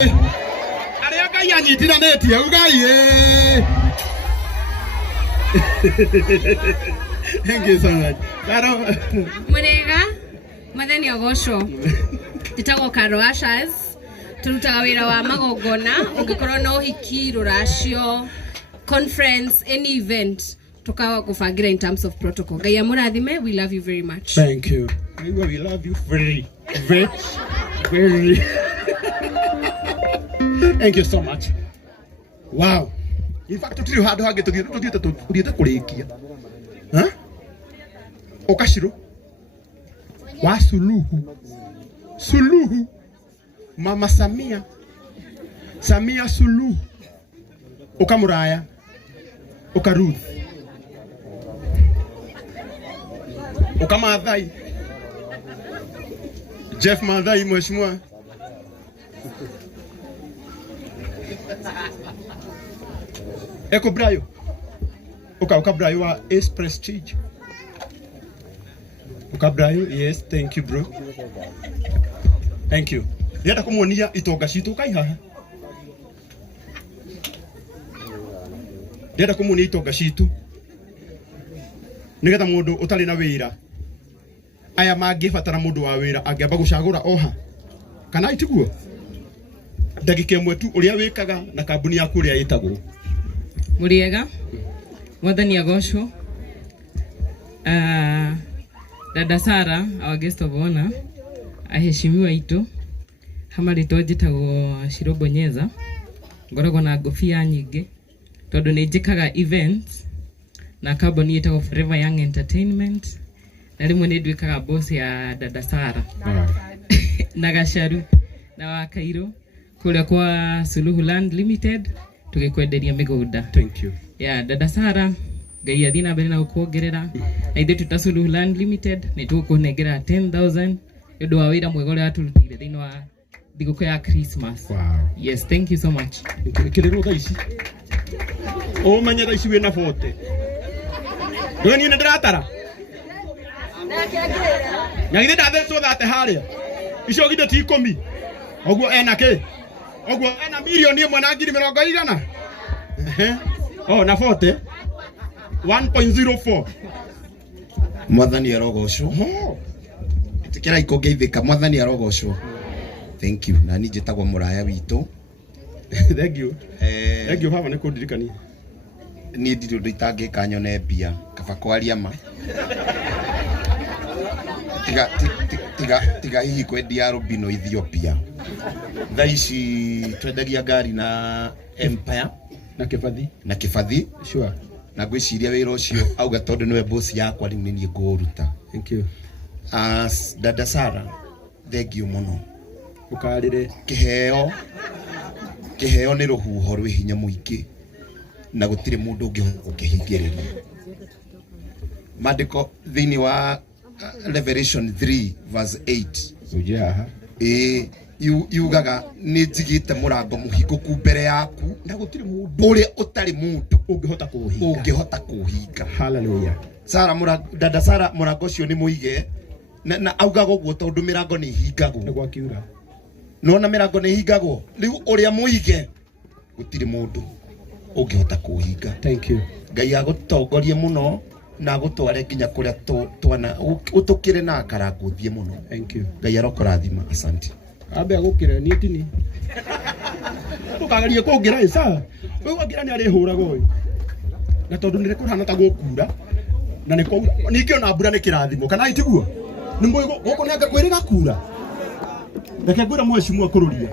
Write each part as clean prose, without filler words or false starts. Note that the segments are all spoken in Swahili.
Aria Ngai anyitithanĩtie ugai Thank you so much. Karo Murega Mwathani Ogosho Titagwo Karo Ashas turutaga wira wa magongona ungikorwo no hiki ruracio conference any event tukawa kufangira in terms of protocol. Ngai amurathime, we love you very much. Thank you. We love you very. Thank you so much. Wow. In fact, tutiri hado hage tudiete kurikia. Huh? Okashiro. Wa Suluhu. Mama Samia Suluhu. Okamuraya. Okaruth. Okamathai. Jeff Mathai mheshimiwa. Eko Brayo. Oka Brayo wa Ace Prestige. Oka Brayo, yes, thank you bro. Thank you. Yenda kumuonia itonga citu kai haha. Yenda kumuonia itonga citu. Nigetha mundu utari na wira. Aya mangibatara mundu wa wira angiamba gucagura oha. Kana itiguo? Ndagika imwe tu uria wikaga na kambuni yaku uria yitagwo. Muriega Mwathani Agocwo. Dada Sara, our guest of honor, aheshimiwa itu hamarĩtwa njĩtagwo Shiro Bonyeza, ngoragwo na ngũbia nyingĩ tondũ nĩ njĩkaga events na kambuni ĩtagwo Forever Young Entertainment, na rĩmwe nĩ nduĩkaga boss ya Dada Sara na Gacaru na Wakairũ kũrĩa kwa Suluhu Land Limited tũgĩkwenderia mĩgũnda. Thank you. Yeah, Dada Sara Ngai athie na mbere na gũkuongerera na ithuĩ tũta Suluhu Land Limited nĩ tũkũnengera 10,000 nĩũndũ wa wĩra mwega ũrĩa watũrutĩire thĩinĩ wa thigũkũ ya Christmas. Wow. Yes, thank you so much. Kĩrĩrwo thaa ici ũmenye thaa ici wĩna bote ndũĩ niĩ nĩ ndĩratara na githĩ ndathecwo thate harĩa icio githĩ ti 10 ũguo ena kĩ ũguo ena milioni 1 na ngiri 100 oh na bote 1.04 Mwathani arogocwo. Itikira ikongeithika Mwathani arogocwo. Thank you. Na ni njĩtagwo mũraya witũ. Thank you. Thank you baba nĩ kũndirikania. Ni ndirĩ ũndũ itangĩka nyone mbia kaba kwaria ma. Tiga hihi kwendia Robino Ethiopia. Thaa ici twendagia ngari na Empire na Kĩbathi. Sure. Na gwĩciria wĩra ũcio auga tondũ nĩwe boss yakwa rĩu nĩ niĩ ngũruta. Thank you. Dada Sara, thank you mũno. Ukarire kĩheo nĩ rũhuho rwĩ hinya mũingĩ na gũtirĩ mũndũ ũngĩhota gũkĩhingĩrĩria. Maandĩko thĩinĩ wa Revelation 3 verse 8 ujaha yugaga nĩ njigĩte mũrango mũhingũku mbere yaku na gũtirĩ mũndũ ũrĩa ũtarĩ mũndũ ũngĩhota kũũhinga. Hallelujah. Dada Sara mũrango ũcio nĩ mũige na augaga ũguo tondũ mĩrango nĩ ihingagwo. Nĩ gwakiura. Nona mĩrango nĩ ihingagwo. Rĩu ũrĩa mũige gũtirĩ mũndũ ũngĩhota kũũhinga. Thank you. Ngai agũtongorie mũno na gũtware nginya kũrĩa twana ũtũkĩre na akarangũthie mũno. Thank you. Ngai arokũrathima. Asante. Ambe agũkĩre niĩ tini. Ndũkagerie kũngira ĩca. Ũyũ wangira nĩ arĩhũraga ũyũ. Na tondũ nĩ kũhana ta gũkura. Na nĩ kwaura. Ningĩ ona mbura nĩ kĩrathimo. Kana itiguo? Nĩ mũi gũkũ nĩ ngakwĩrĩga kura. Reke ngwĩra mheshimiwa kũrũria.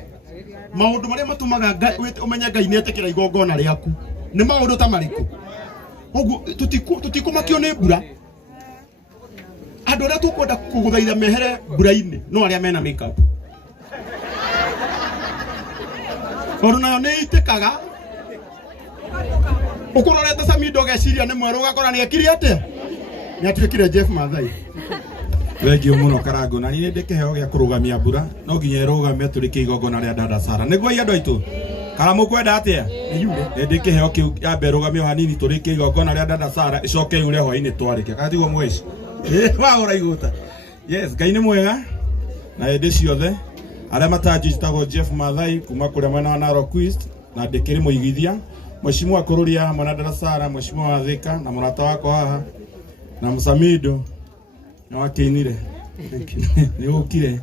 Maũndũ marĩa matũmaga ũmenye Ngai nĩ etĩkĩra igongona rĩaku. Nĩ maũndũ ta marĩkũ? Ũguo tũtikũmakio nĩ mbura. Andũ arĩa tũkwenda kũgũthaitha mehere mbura-inĩ no arĩa mena makeup. Tondũ nayo nĩ itĩkaga. Ũkũrorete Samido geciria nĩ mwerũ ũgakora nĩ ekire atĩa? Nĩ atuĩkire Jeff Mathai. Thank you mũno Karango. Na niĩ ndĩ kĩheo gĩa kũrũgamia mbura no nginya ĩrũgame tũrĩkie igongona rĩa Dada Sara. Nĩguo andũ aitũ Karamu kwenda atĩa? Ndĩ kĩheo kĩu yambe rũgamio hanini tũrĩkie igongona rĩa Dada Sara icoke yure hwaĩ-inĩ twarĩke. Katigo mwĩci. Wagũra igũta. Yes, Ngai nĩ mwega na hĩndĩ ciothe. Aria mataji jitagwo Jeff Mathai kuma kuria mwena wa Narok East na ndikiri muigithia Mheshimiwa Kururia Mwanadara Sara Mheshimiwa Wathika na murata wako haha na Msamido na wakinire ni ukire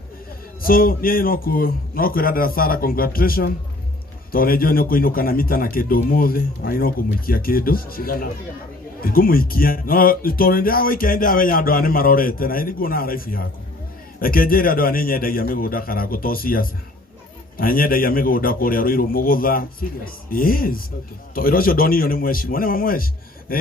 so nie no kwira Dara Sara congratulations tore jo no kuinuka na mita na kindu muthe ai no kumuikia kindu cigana ngumuikia no tore ndia weekend awenya andu ani marorete na ni kuona life yako reke njire andu ani nyendagia migunda Karago to siasa na nyendagia migunda kuria Ruiru Mugutha serious yes okay to irocio donio ni mheshimiwa na mamweshi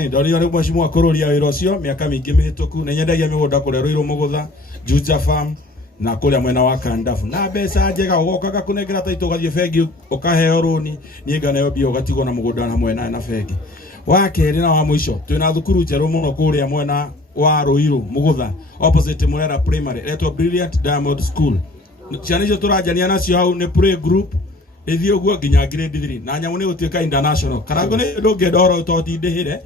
donio ni mheshimiwa Kururia irocio miaka mingi mihituku na nyendagia migunda kuria Ruiru Mugutha Juja Farm na kuria mwena wa Kandafu na mbeca njega ugokaga kunengera taito gathie bengi ukaheo roni ni ngana yo bio gatigo na mugunda na mwena na bengi wa keri na wa mwisho twina thukuru njeru muno kuria mwena wa Ruiru Mugutha opposite Murera Primary etwa Brilliant Diamond School ciana icio turajania nacio hau ni play group ithio guo nginya grade 3 na nyamu ni gutuika international Karago ni ndungedoro totindihire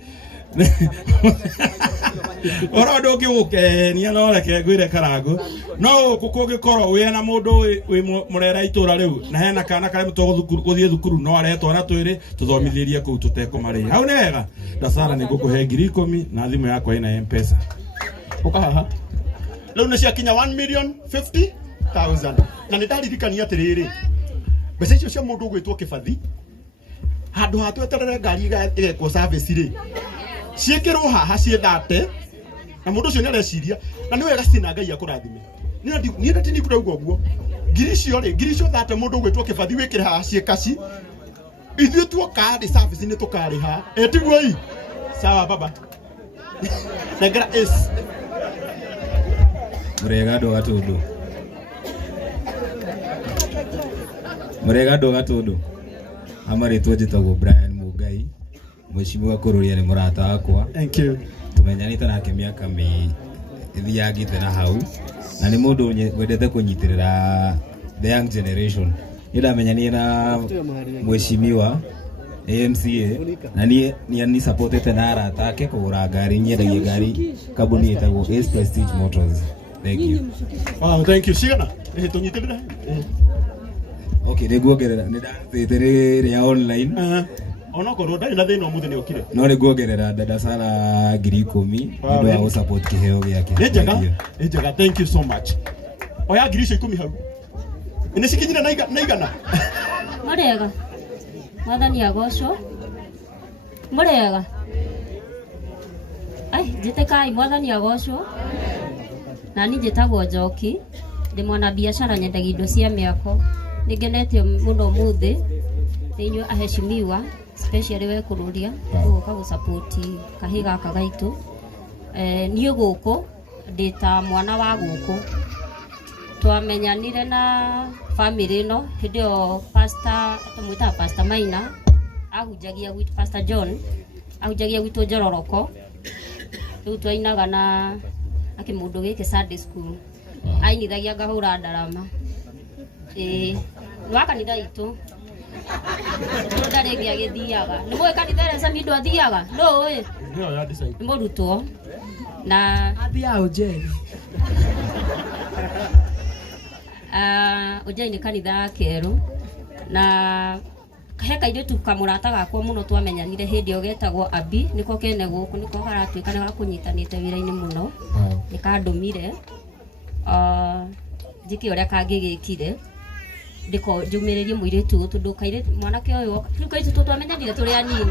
ora ndogi ukenia no reke ngwire Karago no kukungikorwo wi na mundu wi Murera itura riu na hena kana kare mutogo thukuru guthie thukuru no aretwa na twiri tuthomithirie kuu tutekumari hau ni wega Dasara ni ngukuhe 10,000 na thimu yakwa ina M-Pesa ukahaha riu ni cia kinya 1,050,000 na ni ndaririkania atiriri mbeca icio cia mundu gwitwo Kibathi handu ha tweterere ngari igekwo service ri ciekirwo haha ciethate na mundu ucio ni areciria na ni wega cina Ngai akurathime ni ndatini kurauga uguo ngiri icio thate mundu gwitwo Kibathi wikire haha ciekaci ithuĩ tuoka ri service ni tukariha etiguo ii sawa baba negera is Murega gatundu Murega gatundu amaritwo njitagwo Brian Mugai Mheshimiwa Kururia ni murata wakwa thank you tumenyanite nake miaka ithiangite na hau na ni mundu wendete kunyitirira the young generation ndamenyanie na Mheshimiwa AMCA na ni supportete na arata ake kugura ngari nyendagia ngari kambuni itagwo Ace Prestige Motors. Thank you. Wow, thank you. Sigana tunyitirira okay niguongerera ni ndathitire ya online ona korwo ndari na thina muthe ni okire no niguongerera Dada Sara 10,000 ndio ya support kiheo giake ni njega thank you so much oya 10,000 hau ni sikinyira na igana Murega mwathani agocwo Murega ai njitekai mwathani agocwo na ni njitagwo Njoki ndi mwana biashara nyendagia indo cia miako ningenete muno muthi ninyu aheshimiwa especially we Kururia guka gu support kahiga kagaitu ni guku ndita mwana wa guku twamenyanire na family no hindio pastor tumwita Pastor Maina ahunjagia gwitu Pastor John ahunjagia gwitu Njororoko riu twainaga na akimundu giki Sunday school ainithagia ngahura ndarama wa kanitha itu ndaregi agithiaga ni mwe kanitha ira sami ndo athiaga no we ndio ya decide ni murutwo na athia ujeni ujeni kanitha keru na heka ire tu kamurata gakwa muno twamenyanire hindi yo getagwo Abi niko kene guku niko garatuika na gakunyitanite wira-ini muno nikandumire njiki uria kangigikire ndiko njumiririe muiritu tundu kaire mwanake uyu tuko itu twamenyanire turi anini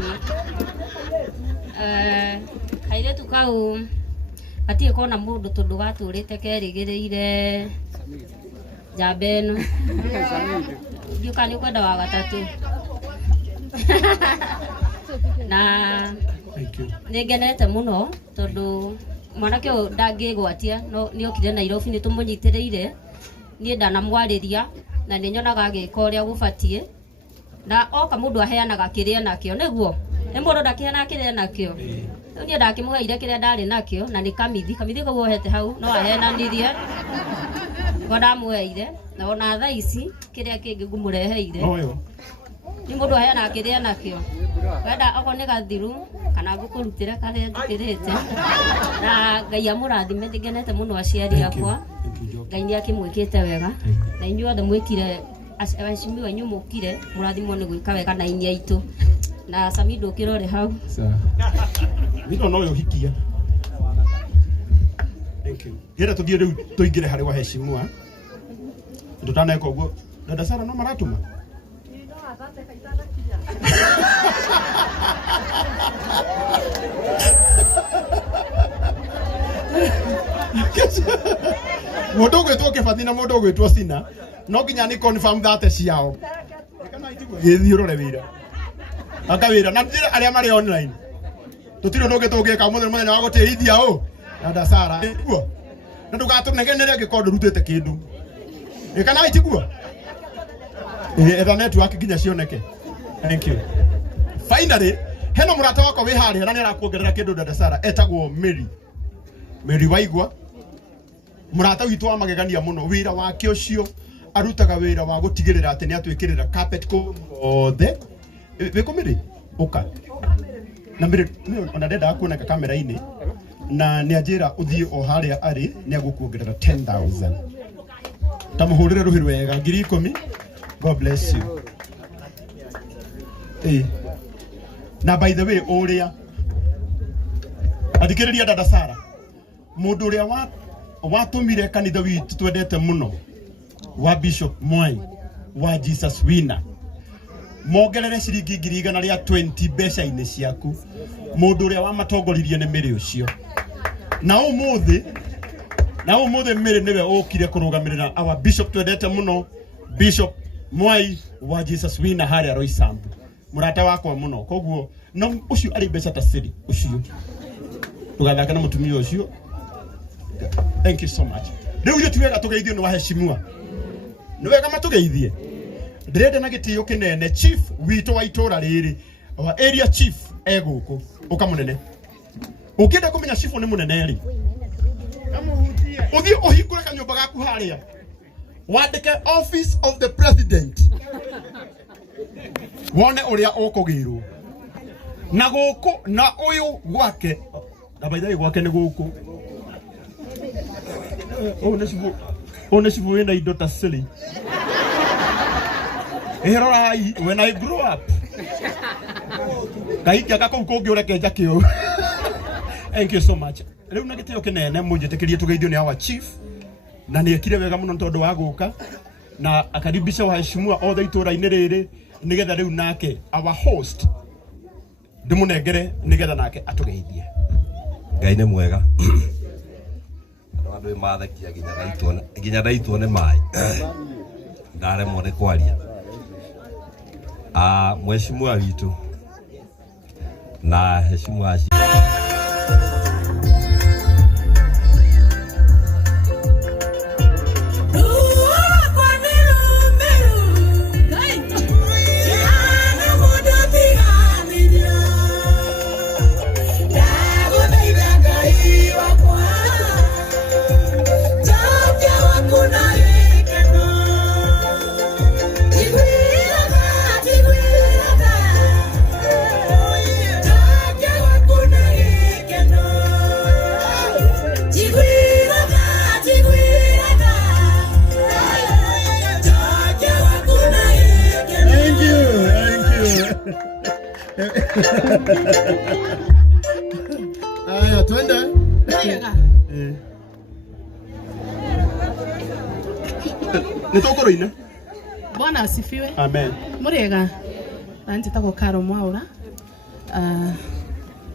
kaire tu kau atie kona mundu tundu gaturite kerigiriire jabeno yukani kwenda wa gatatu na thank you ningenete muno tondu mwanake uyu ndangigwatia no ni okire Nairobi ni tumunyitiriire ni ndanamwariria na ni nyonaga agika uria gubatie na oka mundu aheanaga kiria nakio niguo ni mundu ndakiheana kiria nakio riu ni ndakimuheire kiria ndari nakio na ni kamithi koguo ohete hau no ahenanirie ngoda muheire na ona thaa ici kiria kingi ngumureheire oyo ni mundu aheana kiria nakio wenda oko ni gathiru kana ngukurutire karia njikirite na Ngai amurathime ndingenete muno aciari akwa Ngai nĩ akĩmwĩkĩte wega na inyuothe mwĩkire aheshimiwa inyuĩ mũkire mũrathimwo nĩ gwĩka wega na inya itũ na Sami ndũkĩrore hau. Mito no yohikia. Thank you. Gera tuthie riu tuingire hari waheshimiwa. Tutaneka uguo. Dada Sara no maratuma. Mũndũ ũgwĩtwo Kĩbathi na mũndũ ũgwĩtwo Sina no nginya ni confirm that ciao. Kana itigwo gĩthiũrũre wĩra. Aka wĩra na njĩra arĩa marĩ online. Tutiro no gĩtũngĩka mũthenya wa gũtĩithia ũ. Dada Sara. Iguo. Na ndũgatũnegenere gĩkondo rutĩte kĩndũ. Kana itigwo. Etha network nginya cioneke. Thank you. Finally, heno mũrata wakwa wĩ harĩa na nĩ arakuongerera kĩndũ Dada Sara etagwo Mary Waigwa. Mũrata witũ wa magegania mũno wĩra wake ũcio arutaga wĩra wa gũtigĩrĩra atĩ nĩ atwĩkĩrĩra carpet othe. Wĩkũmĩrĩ ũka. Na mbere ona ndenda kuoneka kamera-inĩ na nĩ anjĩra ũthiĩ o harĩa arĩ nĩ agũkuongerera 10,000. Tamũhũrĩre rũhĩ rwega 10,000. God bless you. Na by the way ũrĩa athikĩrĩria Dada Sara mũndũ ũrĩa watũmire kanitha witũ twendete mũno wa Bishop Mwai wa Jesus Winner mongerere ciringi 120 mbeca-inĩ ciaku mũndũ ũrĩa wamatongoririe nĩ Mary ũcio na ũmũthĩ Mary nĩwe ũkire kũrũgamĩrĩra our Bishop twendete mũno Bishop Mwai wa Jesus Winner harĩa Roysambu mũrata wakwa mũno koguo no ũcio arĩ mbeca ta ciri ũcio tugathaka na mũtumia ũcio. Thank you so much. Rĩu yo tuwega tũgeithio nĩ waheshimiwa nĩ wega matũgeithie ndĩrenda na gĩtĩo kĩnene chief witũ wa itũra rĩrĩ our area chief egũkũ ũkamũnene ũkĩenda kũmenya chief nĩ mũnene rĩ ũthiĩ ũhingũre kanyũmba gaku harĩa wandĩke office of the president wone ũrĩa ũkũgĩrwo na gũkũ na ũyũ gwake na baithai gwake nĩ gũkũ one cibu wĩna indo ta silly erorai when I grew up kaikia kau kũngĩ ũrekenja kĩo. Thank you so much. Rĩu na gĩtĩo kĩnene mũnjĩtĩkĩrie tũgeithio nĩ our chief na nĩ ekire wega mũno tondũ wa gũka na akaribisha waheshimiwa othe itũra-inĩ rĩrĩ nigetha rĩu nake our host ndĩmũnengere nigetha nake atũgeithie. Ngai nĩ mwega. Andũ mathekia nginya ndaitwo nĩ maĩ ndaremwo nĩ kwaria. Mheshimiwa witũ na heshimiwa Aya, twende. Nitũkũrũine. Bwana asifiwe. Amen. Mũrĩega. Na njĩtagwo Karo Mwaura.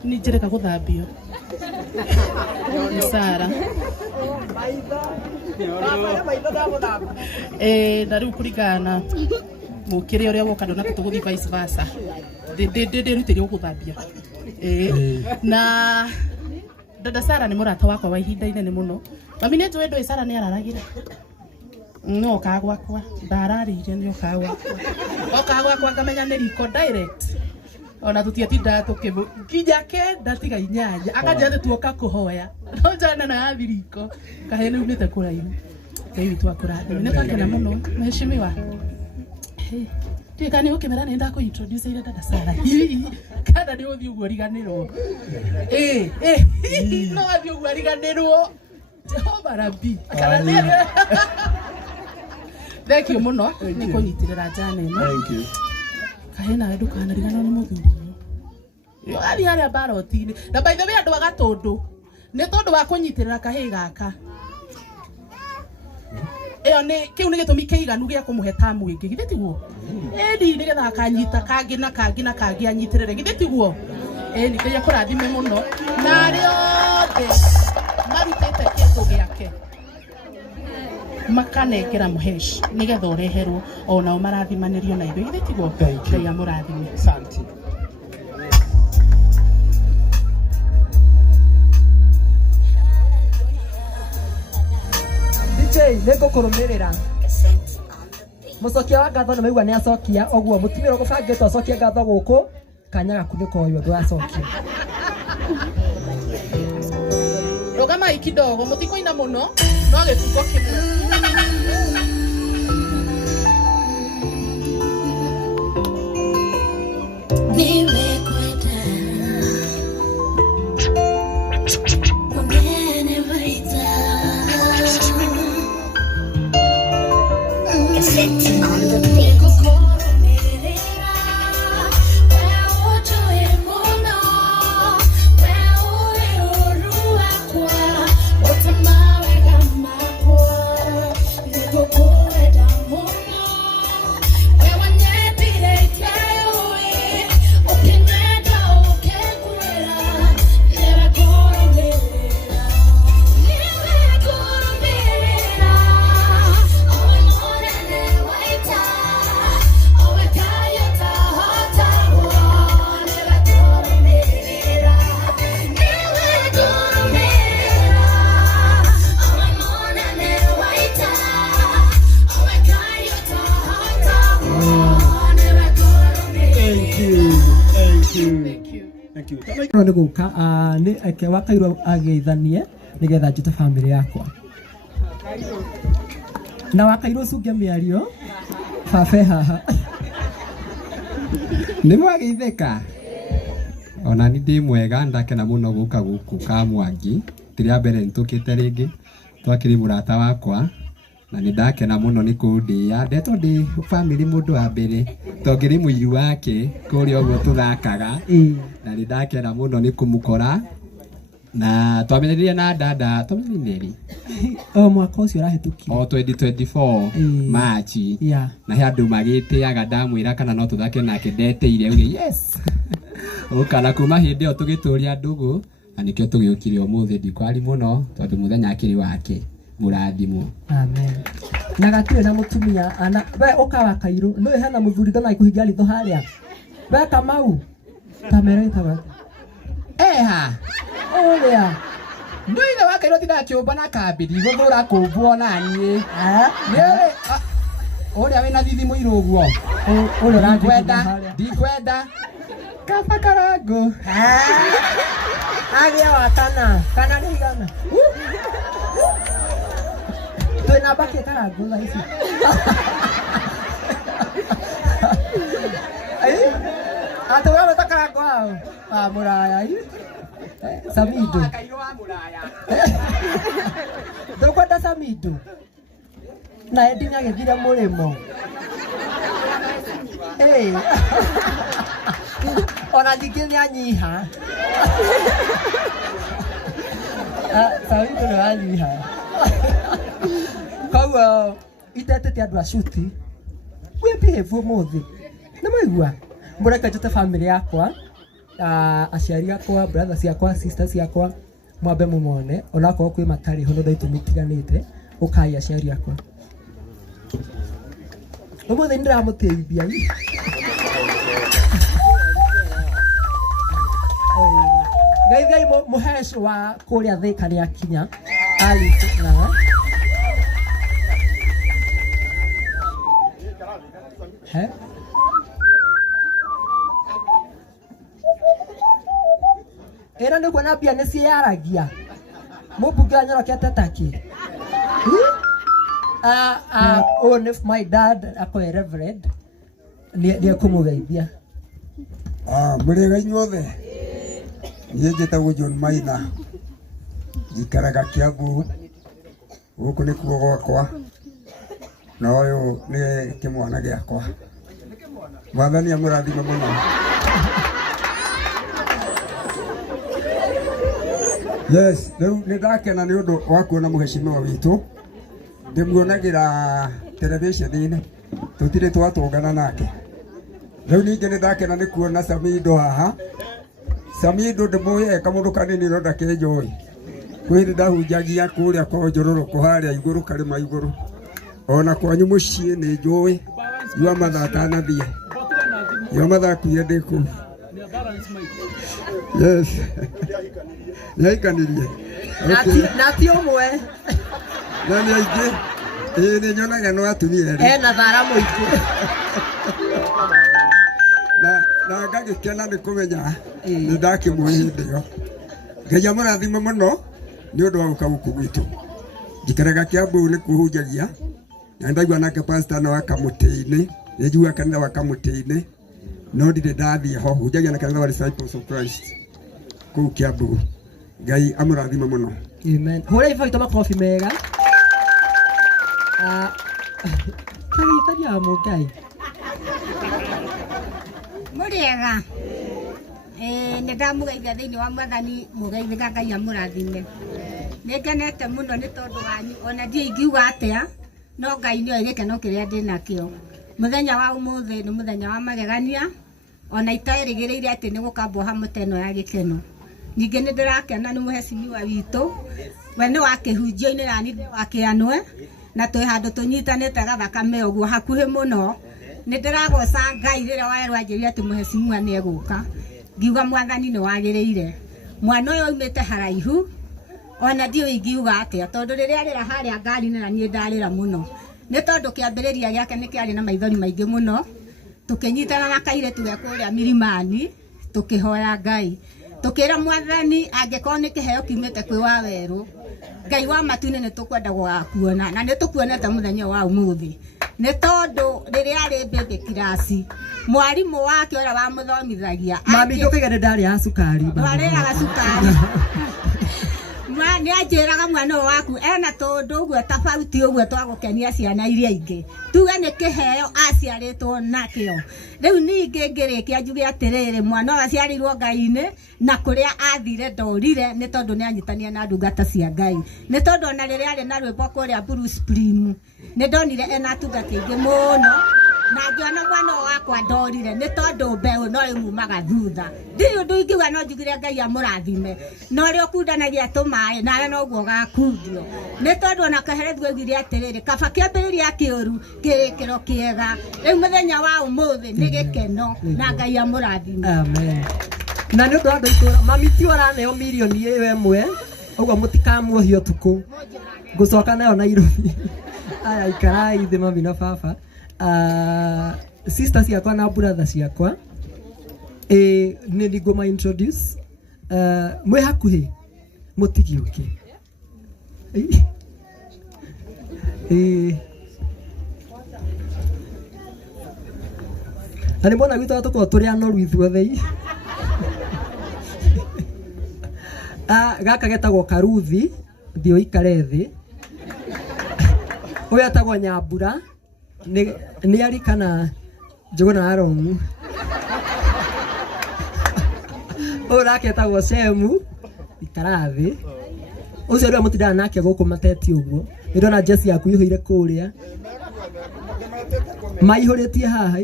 Nĩ njĩrĩka gũthambio. Sara. Na rĩu kũringana mũkĩrĩ ũrĩa woka ndona tũgũthiĩ vice versa. Ndĩrutĩrio gũthambia. Na Dada Sara nĩ mũrata wakwa wa ihinda inene mũno. Mami nĩ njũĩ ndũĩ Sara nĩ araragĩra. No kagwakwa ndararĩire nĩ okagwakwa ngamenya nĩ riko direct. Ona tũtiatinda nginya kenda tiga inyanya akanjĩra tuoka kũhoya no njana na ya thiriko kahe nĩ umĩte kũraihu Ngai witũ akũrathime nĩ twakena mũno mheshimiwa. Tika nĩ ũkĩmera nĩ ndakũintroduce ire Dada Sara kana nĩ ũthiĩ ũguo riganĩrwo no athiĩ ũguo riganĩrwo Jehova Rabbi kana nĩ thank you muno nĩ kũnyitirĩra njane ĩno Thank you. kahena wedu kana rigana nĩ mũthuri yo ari arĩa baroti-inĩ na by the way andũ a Gatũndũ nĩ tondũ wa kũnyitirĩra kahĩ gaka ĩyo nĩ kĩu nĩ gĩtũmi kĩiganu gĩa kũmũhe tamu ĩngĩ githĩ tiguo ĩni nĩgetha akanyita kangĩ na kangĩ na kangĩ anyitĩrĩre githĩ tiguo ĩni nĩ kũrathime mũno na arĩa othe marutĩte kĩndũ gĩake makanengera mũheci nĩgetha ũreherwo onao marathimanĩrio na indo githĩ tiguo Ngai amũrathime. Asante. Nĩngũkũrũmĩrĩra mũcokia wa ngatho nĩ maigua nĩ acokia oguo mũtumia ũgũbangĩtwo acokia ngatho gũkũ kanya gaku nĩ koywo ndũracokia rũgamai kidogo mũtikũina mũno no gĩtuko kĩmwe nĩ gũka nĩ ake wakairwo agĩithanie nĩgetha njute family yakwa na wakairwo cunge mĩario baba haha nĩ mwagĩithĩka ona ni ndĩ mwega ndakena mũno gũka gũkũ ka Mwangi tĩrĩa mbere nĩtũkĩte rĩngĩ twakĩrĩ mũrata wakwa na nĩ ndakena mũno nĩ kũndĩa ndetwo ndĩ family mũndũ wa mbere tongĩrĩ mũiri wake kũrĩa ũguo tũthakaga na nĩ ndakena mũno nĩ kũmũkora na twamenyerire na dada twamenyerire o mwaka ũcio ũrahĩtũkire o 2024 March na he andũ magĩtĩaga ndamwĩra kana no tũthake nake ndeteire auge yes ũkana kuma hĩndĩ ĩyo tũgĩtũria ndũgũ na nĩkĩo tũgĩũkire ũmũthĩ ndikwari mũno tondũ mũthenya akĩrĩ wake mũrathimwo. Amen. Na gatirĩ na mũtumia ana we ũkawa Kairũ nĩ hena mũthuri ndona ikũhingia ritho harĩa we Kamau Tamero itaga eha ũrĩa nĩ ithe wa Kairũ tinda kĩũmba na kambiri gũthũra kũmbwo na niĩ ũrĩa wĩna thithi mũirũ ũguo ũrĩa ndikwenda kaba karangu agĩa wa kana nĩ igana twĩna mbakĩ karangu thaa ici atũra wĩta karangu hao mũraya Samido ndũkwenda Samido na Edi nĩagĩthire mũrĩmo ona ningĩ nĩanyiha Samido nĩwanyiha koguo itetete andũ a cuti gwĩbehave ũmũthĩ nĩ maigua mũreke njũte family yakwa aciari akwa brother ciakwa sister ciakwa mwambe mũmone onakorwo kwĩ matarĩ ho no itũmi itiganĩte ũkai aciari akwa ũmũthĩ nĩndĩramũteithia geithiai mũheci wa kũrĩa Thika nĩakinya Alice na ĩno nĩguo na mbia nĩciaragia mũmbunge wa Nyorokia Tetaki nĩ my dad akoe reverend nĩekũmũgeithia mũrĩega inyuothe niĩ njĩtagwo John Maina njikaraga Kiambu guku nä kuo gwakwa na å yå nä kä mwana gä akwa mwathani amå rathime må no. Yes, rä u nä ndakena nä å ndå wa kuona må hecimiwa witå ndä muonagä ra televisheni-inä tå tirä twatångana nake. Rä u ningä nä ndakena nä kuona Samindo haha. Samindo ndä må ä kamå ndå kanini no ndake njå kwä ndä ndahunjagia kå rä a ko njå rå rå kå harä a igå rå karä ma igå rå ona kwanyu må ciä nä njå ä yua mathaa tanathiä yua mathaa kuire ndä kå yes nä aikanirie na ti å mwe na nä aingä ä nä nyonaga no atumia erä ena thara må ingä na ngagä kena nä kå menya nä ndakä muä hä ndä ä yo. Ngai amå rathime må no nä å ndå wa gå ka gå kå gwitå njikaraga kä ambu nä kå hunjagia na ndaigua nake pastor na wa kamå tä-inä nä njigua kanitha wa kamå tä-inä no ndirä ndathiä ho hunjagia na kanitha wa Disciples of Christ kå u kä ambu. Ngai amå rathime må no. Amen. Hå rä baitå makobi mega kagäithania må Ngai må rä ega nä ndamå geithia thä inä wa mwathani må geithä Ngai amå rathime. Nä ngenete må no nä tondå wanyu ona ndiä ingiuga atä a no Ngai nä oä gä keno kä rä a ndä nakä o. Må thenya wa å må thä nä må thenya wa magegania ona itaerä gä rä ire atä nä gå kambwo hamwe teno ya gä keno. Ningä nä ndä rakena nä må hecimiwa witå we nä wakä hunjio-inä nani wakä anwe na twä handå tå nyitanä te gathakame å guo hakuhä må no. Nä ndä ragoca Ngai rä rä a werwo anjä rire atä må hecimiwa nä egå ka ngiuga mwathani nä wagä rä ire. Mwana å yå aumä te haraihu ona ndiå ingiuga atä a tondå rä rä a rä ra harä a ngari-inä na niä ndarä ra må no nä tondå kä ambä rä ria gä ake nä kä arä na maithori maingä må no tå kä nyitana na kairä tu gekå rä a mirimani tå kä hoya Ngai tå kä ra mwathani angä korwo nä kä heo kiumä te kwä wa werå Ngai wa matu-inä nä tå kwenda gwakuona na nä tå kuonete må thenya wa å må thä nä tondå rä rä arä mbä kirasi mwarimå wake å rä a wa må thomithagia mami ndå kä ge nä ndarä a cukari warä raga cukari nä anjä raga mwana å waku ena tå ndå å guo tabauti å guo twagå kenia ciana iria ingä tuge nä kä heo aciarä two nakä o. Rä u ningä ngä rä kä a njuge atä rä rä mwana å aciarä Ngai-inä na kå rä a athire ndorire nä tondå nä anyitania na ndungata cia Ngai nä tondå ona rä rä arä na rwä mbo kå rä a nä ndonire ena tungata ingä må no na ngĩona mwana wakwa ndorire nĩ tondũ mbeũ no ĩmumaga thutha ndirĩ ũndũ ingiuga no njugire Ngai amũrathime no rĩo kundanagia tũmaĩ nawe noguo gakundio nĩ tondũ ona Kaherethu augire atĩrĩrĩ kaba kĩambĩrĩria kĩũru kĩrĩkĩro kĩega rĩu mũthenya wa ũmũthĩ nĩ gĩkeno na Ngai amũrathime. Amen. Na nĩ ũndũ wa andũ itũra mami ti oraneo mirioni ĩyo ĩmwe ũguo mũtikamuohio ũtukũ ngũcoka nayo Nairobi. Aya ikarai thĩ mami na baba. Sisters ciakwa na brothers ciakwa nĩ ngũma introduce mwĩ hakuhĩ mũtigiũke na nĩ mwana gwitũ tũkorwo tũrĩ anoru ithuothe gaka getagwo Karuthi thiĩ ũikare thĩ ũyũ etagwo Nyambura nĩ arikana Njũgũna Aromu ũyũ nake etagwo Shemu ikara thĩ ũcio rĩu mũtindaga nake gũkũ mateti ũguo nĩ ndona Jesse yaku ihũire kũrĩa maihũrĩtie haha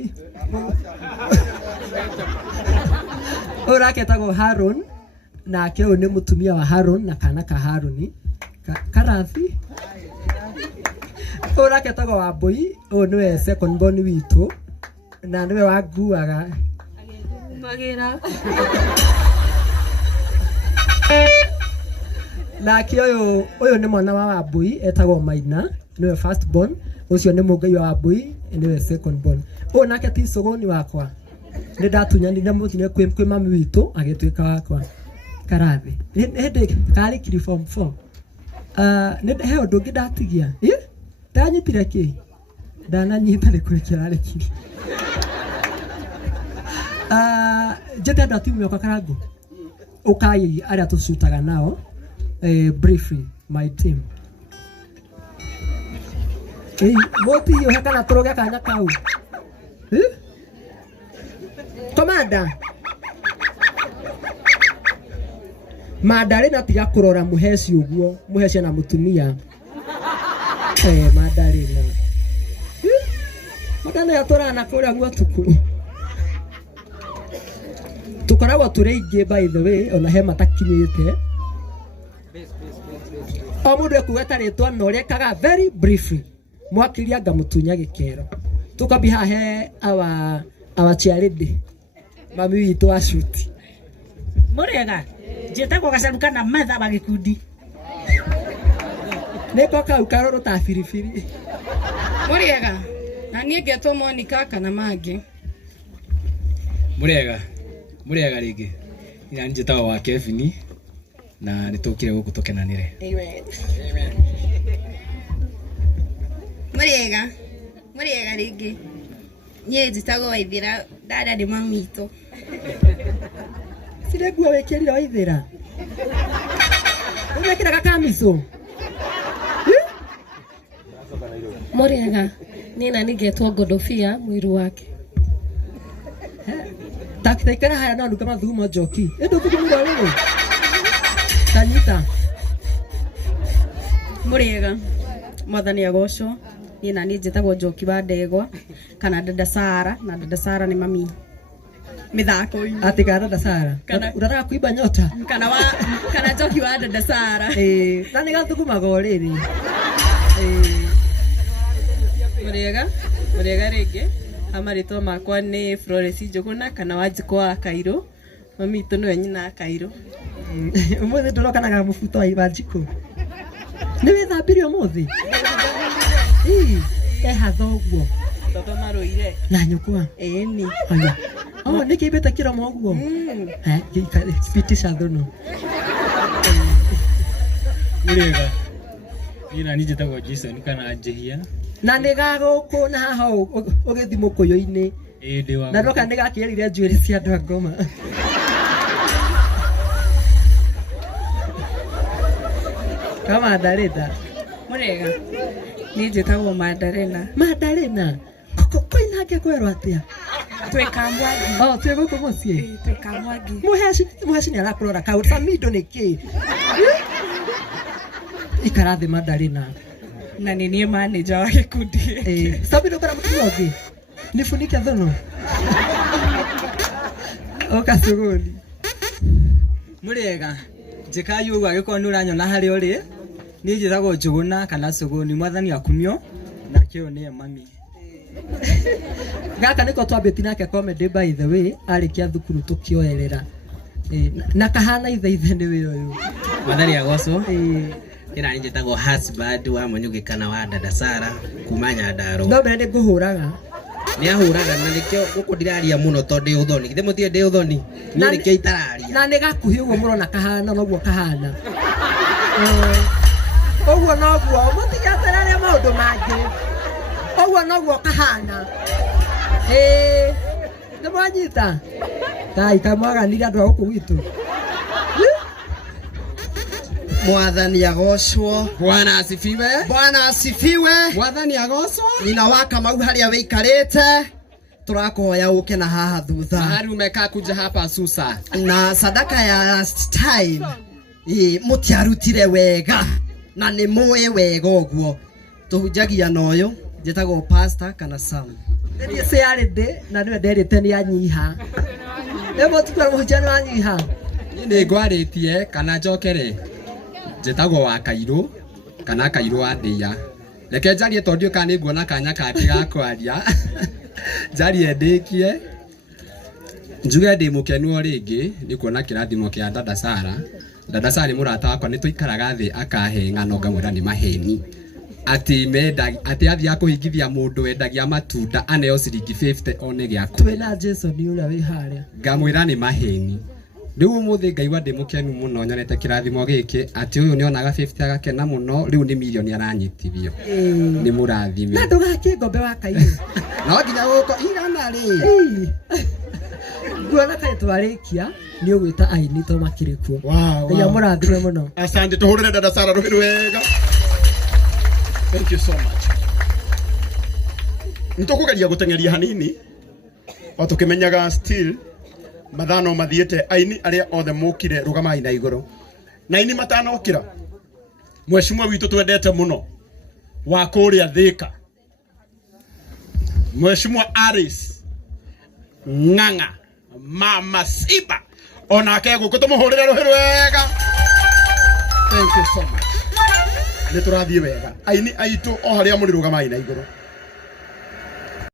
ũyũ nake etagwo Haron nake ũyũ nĩ mũtumia wa Haron na kana ka Haroni Karathi ũyũ nake etagwo Wambũi ũyũ nĩwe second born witũ na nĩwe wanguaga magĩra nake ũyũ nĩ mwana wa Wambũi etagwo Maina nĩwe first born ũcio nĩ Mũngai wa Wambũi nĩwe second born ũyũ nake ti Cũgũni wakwa nĩ ndatunyanire mũthine kwĩ mami witũ agĩtuĩka wakwa Karathi hĩndĩ karĩkiri form 4 he ũndũ ũngĩ ndatigia ndanyitire kĩ ndananyita nĩ kũrĩ kĩrarĩkire njĩte andũ a timu yakwa Karangũ ũkai arĩa tũcutaga nao briefly my team Moti yo hakana toroga kana kau. Komanda. Madarena tiga kurora muheci uguo, muheci na mutumia. Madarena. Magana ya tora na kura guo tuku. Tukoragwo turi ingi by the way, ona he matakinyite. O mundu ekuweta ritwa no rekaga very briefly. Mwakiria ngamutunya gikero. Tukabi hahe our charity. Mami witu wa shoot. Murega. Jetagwo gacaruka na matha bagikundi. Niko kau karoro ta firifiri. Muriega. Na niĩ ngetwo Monica kana mangĩ. Muriega rĩngĩ. Ina njĩtagwo wa Kevin na nĩtũkire gũkũ tũkenanĩre. Amen. Muriega rĩngĩ. Niĩ njĩtagwo Waithĩra, dada ndĩ mami witũ. Sire guo wekĩrire Waithĩra. Ũgekĩraga kamiso. Muriega. Nina ningetwo Godofia mwiru wake. Takitaikara haya na nduka mathumo njoki. Endo kukumira wewe. Tanyita. Muriega. Mwathani agocwo. Nina njĩtagwo Njoki wa Ndegwa kana dada Sara, na dada Sara ni mami mithako. Ati kana dada Sara. Unataka kuiba nyota? Kana Njoki wa dada Sara. Na nigathukumaga oriri. Muriega rĩngĩ. Amaritwo makwa ni Florence Njuguna kana Wanjikũ wa Kairũ. Mami itu niwe nyina Kairũ. Umuthi ndurokanaga mubuto wa Wanjikũ. Ni withambirie umuthi? Hathoguo. Toto maruire. Na nyukua. Ni. Aya. Nikibete kira moguo. Pitisha thuno. Muriega. Nina njĩtagwo Jason kana Njehia. Na nigaguku na haha ugithi mukuyu-ini. Ndi wa. Na ndoka nigakirire njuĩrĩ cia andũ a Ngoma. Kama Dareda. Muriega. Ni njĩtagwo Madarena. Madarena. Koina ke kwerwo atia? Twĩkamwangi. Twĩ gũkũ mũciĩ. Twĩkamwangi. Muheci ni arakurora kau. Samido niki. Ikarathi Madarena. Na ni niĩ manager wa gĩkundi. Samido kana mũtumia ũngĩ. Nifunike thuno. Oka suguni. Muriega. Njikayu ũguo agĩkorwo nĩ ũranyona harĩa ũrĩ. Niĩ njĩtagwo Njuguna kana Suguni, mwathani akumio na kĩo nĩye mami. Gaka niko twambĩti nake comedy by the way, arĩkia thukuru tukioerera. Na kahana ithe nĩ wĩra ũyũ. Mwathani agocwo. Ina njĩtagwo husband wa Mũnyugi kana wa dada Sara kuma Nyandarua. No mbere nĩ ngũhũraga. Nĩ ahũraga na nĩkĩo gũkũ ndiraria mũno tondũ ndĩ ũthoni. Githĩ mũtiĩ ndĩ ũthoni? Niĩ nĩkĩo itararia. Na nĩ gakuhĩ ũguo mũrona kahana noguo kahana. Oguo noguo mũtigatarare maũndũ mangĩ. Oguo noguo kahana. Nĩ mwanyita? Kai kamwaganire andũ a gũkũ gwitũ. Mwathani agocwo. Bwana asifiwe. Bwana asifiwe. Mwathani agocwo. Nyina wa Kamau harĩa wĩikarĩte. Turakuhoya ũke na haha thutha. Mahali umekaa kuja hapa Susa. Na sadaka ya last time mutiarutire wega na nĩ mũĩ wega ũguo. Tũhunjagia na ũyũ njĩtagwo pastor kana Sam. Nĩ ciarĩndĩ na nĩwe nderĩte nĩ anyiha. Nĩ mũtukura mũhunjia nĩ wanyiha. Nĩ ngwarĩtie kana njokere. Njĩtagwo wa Kairũ kana Kairũ wa Ndĩia. Reke njarie tondũ kana nĩ nguona kanya kangĩ ga kwaria. Njarie ndĩkie. Njuge ndĩ mũkenu o rĩngĩ nĩ kuona kĩrathimo kĩa dada Sara. Dada Sara nĩ mũrata wakwa, nĩ tũikaraga thĩ akahe ng'ano ngamwĩra nĩ maheni. Ati athia kũhingithia mũndũ wendagia matunda aneo ciringi 50 one gĩaku. Twĩna Jason ũrĩa wĩ harĩa. Ngamwĩra nĩ maheni. Rĩu ũmũthĩ ngaigua ndĩ mũkenu mũno nyonete kĩrathimo gĩkĩ atĩ ũyũ nĩ onaga 50 agakena mũno, rĩu nĩ milioni aranyitithio. Nĩ mũrathime. Na ndũgakĩ ngombe wa Kairũ. No nginya gũkũ igana rĩ. Nguona kaĩ twarĩkia nĩ ũgwĩta aini to makĩrĩ kuo. Wow. Ya mũrathime mũno. Asante, tuhũrĩre dada Sara rũhĩ rwega. Thank you so much. nitukugeria gutengeria hanini o tukimenyaga still mathano mathiete aini aria othe mukire rugamai na iguru na ini matanokira mweshimwa witu twendete muno wa kuria Thika mweshimwa Aris Ng'ang'a Mama Siba onake guku tumuhurire ruhiru wega. Thank you so much. Niturathie wega aini aitu o haria muri rugamai na iguru